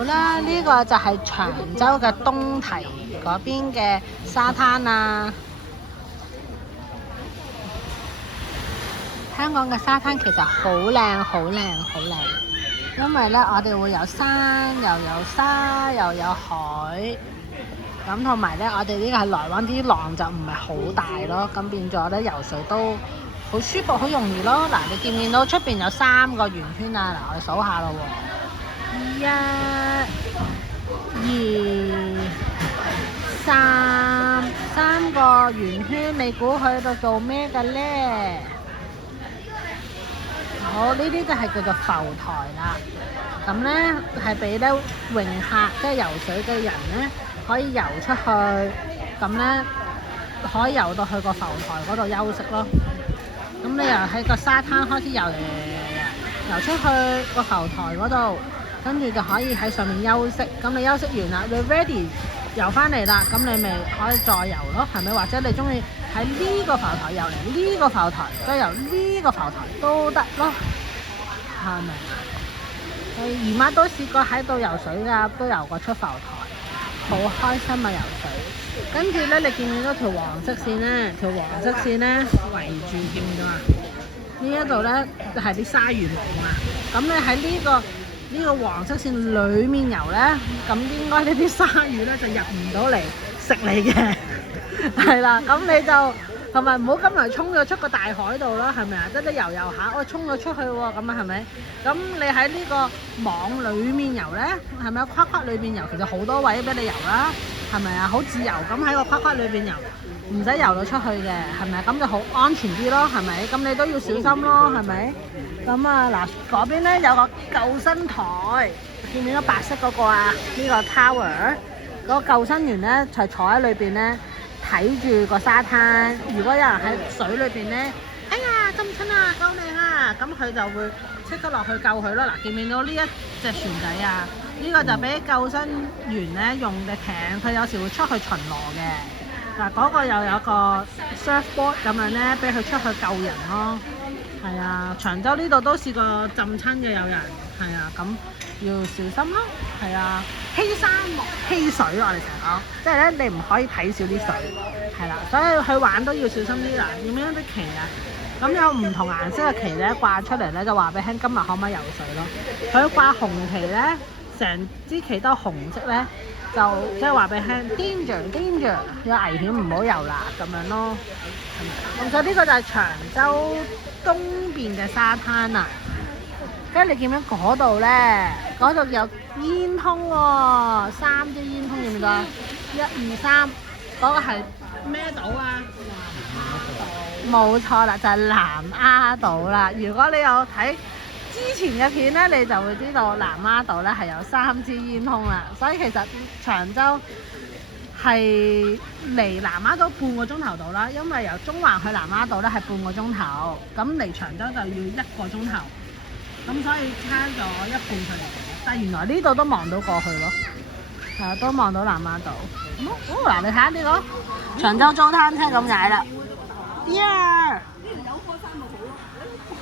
好啦，呢個就係長洲嘅東堤嗰邊嘅沙灘啊。香港嘅沙灘其實好靚，好靚，好靚。因為呢，我哋會有山，又有沙，又有海。咁同埋呢，我哋呢個係來灣，啲浪就唔係好大咯。咁變咗呢，游水都好舒服，好容易咯。嗱，你見唔見到出邊有3個圓圈啊？嗱，我哋數下咯喎。1、2、3個圓圈，你估佢喺度做咩嘅呢？好，呢啲就係叫做浮台啦。咁呢係俾咧泳客，即係游水嘅人呢，可以游出去，咁呢可以游到去個浮台嗰度休息咯。咁你又喺個沙灘開始游出去個浮台嗰度，跟住就可以喺上面休息。咁你休息完啦，你 ready 游翻嚟啦，咁你咪可以再游咯，係咪？或者你中意喺呢個浮台游嚟呢個浮台，再游呢個浮台都得咯，係咪？姨媽都試過喺度游水㗎，都游過出浮台，好開心啊游水。跟住咧，你見唔見到條黃色線咧？條黃色線咧圍住，見唔見到啊？呢一度咧就係啲鯊魚網啊。咁你喺呢個黃色線裡面游咧，咁應該呢啲鯊魚咧就入唔到嚟食你嘅，係啦。咁你就同埋唔好今日衝咗出個大海度啦，係咪啊？即係你游下，我衝咗出去喎，咁啊係咪？咁你喺呢個網裡面游咧，係咪啊？框框裏邊游，其實好多位俾你游啦，係咪啊？好自由咁喺個框框裏邊游，唔使游到出去嘅，係咪？咁就好安全啲咯，係咪？咁你都要小心咯，係咪？咁啊嗱，嗰邊咧有個救生台，見唔見到白色嗰個啊？呢個 tower 嗰個救生員咧就坐喺裏邊咧。睇住個沙灘，如果有人喺水裏邊咧，哎呀浸親啊，救命啊！咁佢就會即刻落去救佢咯。嗱，見唔見到呢一隻船仔啊？呢個就俾救生員咧用嘅艇，佢有時會出去巡邏嘅。嗱，嗰個又有個 surfboard 咁樣咧，俾佢出去救人咯。係啊，長洲呢度都試過浸親嘅有人，係啊，咁要小心咯。係啊，欺山莫欺水，我哋成日講，即係咧你唔可以睇少啲水，係啦，所以去玩都要小心啲啦。點樣啲旗啊？咁有唔同顏色嘅旗咧掛出嚟咧，就話俾你聽今日可唔可以游水咯。佢掛紅旗咧，成支旗都紅色咧，就即係話俾你聽 danger 有危險唔好游啦咁樣咯。咁所以呢個就係長洲東邊嘅沙灘啦。跟住你見唔見嗰度咧？嗰度有煙囪喎，3支煙囪見唔見到啊？1、2、3，嗰個係咩島啊？冇錯啦，就係南丫島啦。如果你有睇之前嘅片咧，你就會知道南丫島咧係有3支煙囪啦。所以其實長洲係離南丫島半個鐘頭到啦，因為由中環去南丫島咧係半個鐘頭，咁離長洲就要1個鐘頭。咁所以差咗一半距離，但係原來呢度都望到過去咯，係啊，都望到南丫島。嗱，你睇下呢個長洲租攤車咁踩啦，yeah！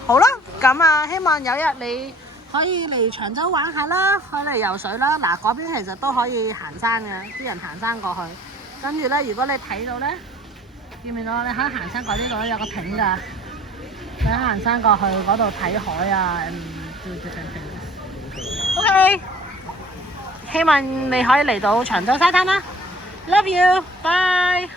好啦，咁啊，希望有一日你可以嚟長洲玩下啦，可以嚟游水啦。嗱，嗰邊其實都可以行山嘅，啲人行山過去。跟住咧，如果你睇到咧，見唔見到？你可以行山過呢度有個艇㗎。你行山過去嗰度睇海啊，OK， 希望你可以嚟到長洲沙灘啦。Love you，bye。